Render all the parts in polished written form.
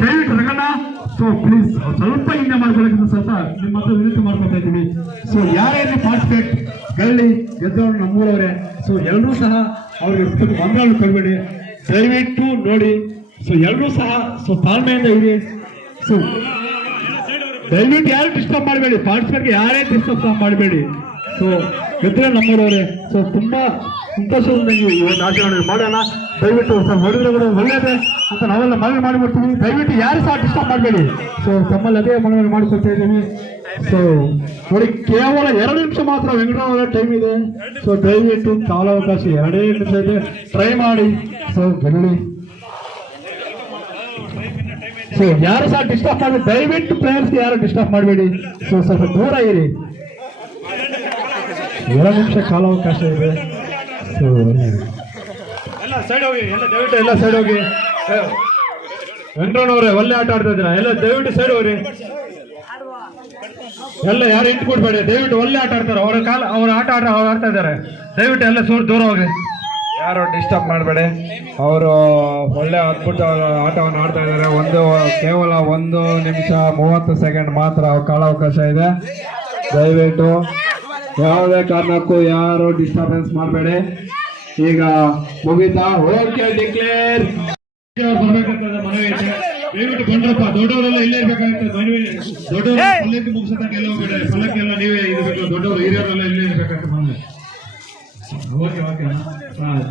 ದಯವಿಟ್ಟು ರಗಣ್ಣ so please ಸ್ವಲ್ಪ ಹಿಂದೆ ಮಾಡ್ಕೊಳ್ಳೋಕೆ ಸ್ವಲ್ಪ ನಿಮ್ಮ ಹತ್ರ ವಿನಂತಿ ಮಾಡ್ಕೊತಾ ಇದ್ದೀವಿ. ಸೊ ಯಾರ್ಯಾರು ಪಾರ್ಟಿಸಿಪೇಟ್ ಗಳ್ಳಿ ಗೆದ್ದವರು ನಮ್ಮೂರವರೇ. ಸೊ ಎಲ್ಲರೂ ಸಹ ಅವ್ರಿಗೆ ಬಂಗಾಳು ಕೊಡಬೇಡಿ, ದಯವಿಟ್ಟು ನೋಡಿ. ಸೊ ಎಲ್ಲರೂ ಸಹ ಸೊ ತಾಳ್ಮೆಯಿಂದ ಇರಿ. ಸೊ ದಯವಿಟ್ಟು ಯಾರು ಡಿಸ್ಟರ್ಬ್ ಮಾಡಬೇಡಿ, ಪಾರ್ಟಿಸಿಪೇಟ್ಗೆ ಯಾರೇ ಡಿಸ್ಟರ್ಬ್ ಮಾಡಬೇಡಿ. ಸೊ ಗೆದ್ದರೆ ನಮ್ಮೂರವರೇ. ಸೊ ತುಂಬಾ ಸಂತೋಷದಿಂದ ನೀವು ಈ ಒಂದು ಆಚರಣೆ ಮಾಡೋಣ. ದಯವಿಟ್ಟು ಸ್ವಲ್ಪ ಹೊಡೆದ್ರೆ ಒಳ್ಳೇದೇ ಅಂತ ನಾವೆಲ್ಲ ಮನವಿ ಮಾಡಿಬಿಡ್ತೀವಿ. ದಯವಿಟ್ಟು ಯಾರು ಸಹ ಡಿಸ್ಟರ್ಬ್ ಮಾಡಬೇಡಿ. ಸೊ ತಮ್ಮಲ್ಲಿ ಅದೇ ಮನವಿ ಮಾಡಿಕೊಳ್ತಾ ಇದ್ದೀವಿ. ಸೊ ನೋಡಿ, ಕೇವಲ 2 ನಿಮಿಷ ಮಾತ್ರ ವೆಂಕಟರಾವ್ ಟೈಮ್ ಇದೆ. ಸೊ ದಯವಿಟ್ಟು ಕಾಲಾವಕಾಶ 2 ನಿಮಿಷ ಇದೆ, ಟ್ರೈ ಮಾಡಿ. ಸೊ ಗೆಲ್ಲಿ. ಸೊ ಯಾರು ಸಹ ಡಿಸ್ಟರ್ಬ್ ಮಾಡಬೇಡಿ, ದಯವಿಟ್ಟು ಪ್ಲೇಯರ್ಸ್ಗೆ ಯಾರು ಡಿಸ್ಟರ್ಬ್ ಮಾಡಬೇಡಿ. ಸೊ ಸ್ವಲ್ಪ ದೂರ ಇರಿ, 2 ನಿಮಿಷ ಕಾಲಾವಕಾಶ ಇದೆ. ಸೊ ಎಲ್ಲ ಸೈಡ್ ಹೋಗಿ, ಎಲ್ಲ ದಯವಿಟ್ಟು ಎಲ್ಲ ಸೈಡ್ ಹೋಗಿ. ವೆಂಕಟರಮಣವರೇ ಒಳ್ಳೆ ಆಟ ಆಡ್ತಾ ಇದ್ದೀರಾ, ಎಲ್ಲ ದಯವಿಟ್ಟು ಸೈಡ್ ಹೋಗ್ರಿ. ಎಲ್ಲ ಯಾರು ಇಂಟು ಕೊಡ್ಬೇಡಿ, ದಯವಿಟ್ಟು ಒಳ್ಳೆ ಆಟ ಆಡ್ತಾರೆ. ಅವ್ರ ಆಟ ಆಡ್ತಾ ಇದ್ದಾರೆ. ದಯವಿಟ್ಟು ಎಲ್ಲ ದೂರ ಹೋಗ್ರಿ, ಯಾರು ಡಿಸ್ಟರ್ಬ್ ಮಾಡಬೇಡಿ. ಅವರು ಒಳ್ಳೆ ಅದ್ಭುತ ಆಟವನ್ನು ಆಡ್ತಾ ಇದ್ದಾರೆ. ಕೇವಲ 1 ನಿಮಿಷ 30 ಸೆಕೆಂಡ್ ಮಾತ್ರ ಕಾಲಾವಕಾಶ ಇದೆ. ದಯವಿಟ್ಟು ಯಾವುದೇ ಕಾರಣಕ್ಕೂ ಯಾರು ಡಿಸ್ಟರ್ಬೆನ್ಸ್ ಮಾಡಬೇಡಿ. ಈಗ ಮುಗಿತಾ? Okay, declare. ಬರ್ಬೇಕಂತದ ಮನವಿ ಐತೆ, ದಯವಿಟ್ಟು ಬಂದ್ರಪ್ಪ. ದೊಡ್ಡವರೆಲ್ಲ ಇಲ್ಲೇ ಇರ್ಬೇಕಾಗುತ್ತೆ. ಮನವಿ ದೊಡ್ಡವರು ಪಲ್ಲಕ್ಕಿ ಮುಗಿಸತಕ್ಕ ಎಲ್ಲ ಹೋಗ್ಬೇಡಿ, ಪಲ್ಲಕ್ಕಿ ಎಲ್ಲ ನೀವೇ ಇರ್ಬೇಕು. ದೊಡ್ಡವರು ಹಿರಿಯರೆಲ್ಲ ಇಲ್ಲೇ ಇರ್ಬೇಕಂತ ಮನವಿ. Okay okay.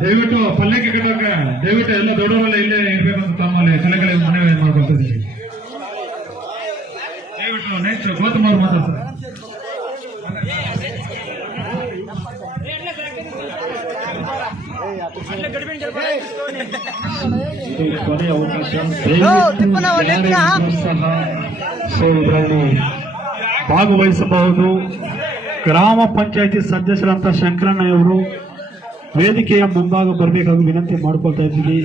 ದಯವಿಟ್ಟು ಪಲ್ಲಕ್ಕಿ ಕಟ್ಟೋಕೆ ದಯವಿಟ್ಟು ಎಲ್ಲ ದೊಡ್ಡವರೆಲ್ಲ ಇಲ್ಲೇ ಇರ್ಬೇಕಂತ ತಮ್ಮಲ್ಲಿ ಕಲೆಗಳಿಗೆ ಮನವಿ ಮಾಡ್ಕೊಳ್ತಿದ್ದೀವಿ. ದಯವಿಟ್ಟು ನೆಕ್ಸ್ಟ್ ಗೌತಮ್ ಅವ್ರು ಮಾತಾಡ್ತಾರೆ. ಕೊನೆಯ ಅವಕಾಶ ಇದರಲ್ಲಿ ಭಾಗವಹಿಸಬಹುದು. ಗ್ರಾಮ ಪಂಚಾಯತಿ ಸದಸ್ಯರಂತ ಶಂಕರಣ್ಣಯವರು ವೇದಿಕೆಯ ಮುಂಭಾಗ ಬರಬೇಕಾಗಿ ವಿನಂತಿ ಮಾಡ್ಕೊಳ್ತಾ ಇದ್ದೀವಿ.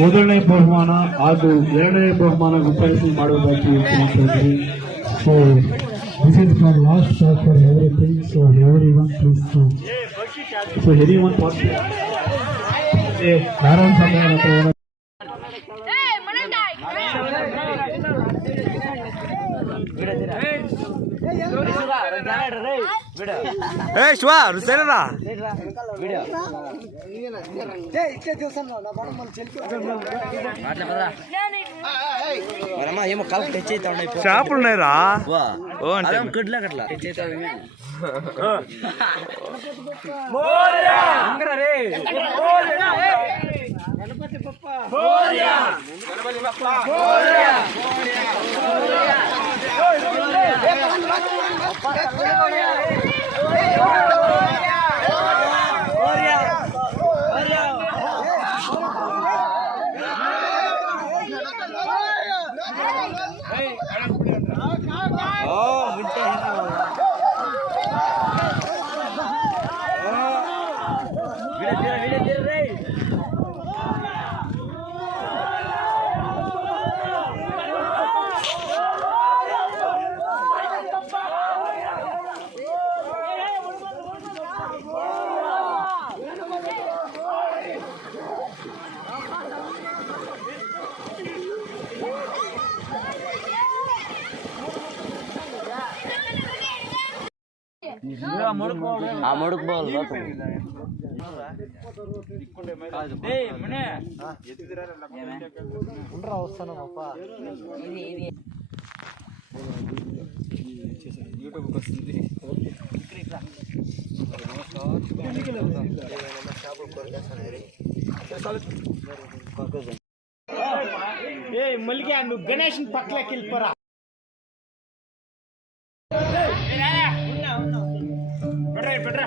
ಮೊದಲನೇ ಬಹುಮಾನ ಹಾಗೂ 2ನೇ ಬಹುಮಾನ ವಿತರಿಸಿ ಮಾಡುವುದಾಗಿ ಹೇಳ್ತಾ ಇದ್ದೀವಿ. So this is for last shot for everything. So everyone please so anyone Narayana ಸಮಯ ಶಿವ ರುಸೇನಾ షాపులున్నాయిరా కట్లా కట్లా గణపతి పప్ప గణపతి పప్ప ముడుకు వస్తాను యూట్యూబ్కి వస్తుంది. మల్లిగా నువ్వు గణేష్ పక్కలకి వెళ్ళిపోరా. పెట్రా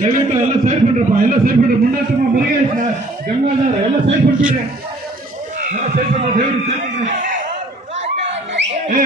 ದಯವಿಟ್ಟು ಎಲ್ಲ ಸೈಡ್ ಬಿಡ್ರಪ್ಪ, ಎಲ್ಲ ಸೈಡ್ ಬಿಡ್ರಿ. ಮುನ್ನತ್ತಮ್ಮ ಮುರುಗೇಶ್ ಗಂಗಾಧರ ಎಲ್ಲ ಸೈಡ್ ಬಿಡ್ತೀರಿ, ಎಲ್ಲ ಸೈಡ್ ಬಿಡ್ರಿ, ದಯವಿಟ್ಟು ಸೈಡ್ ಬಿಡ್ರಿ. Hey,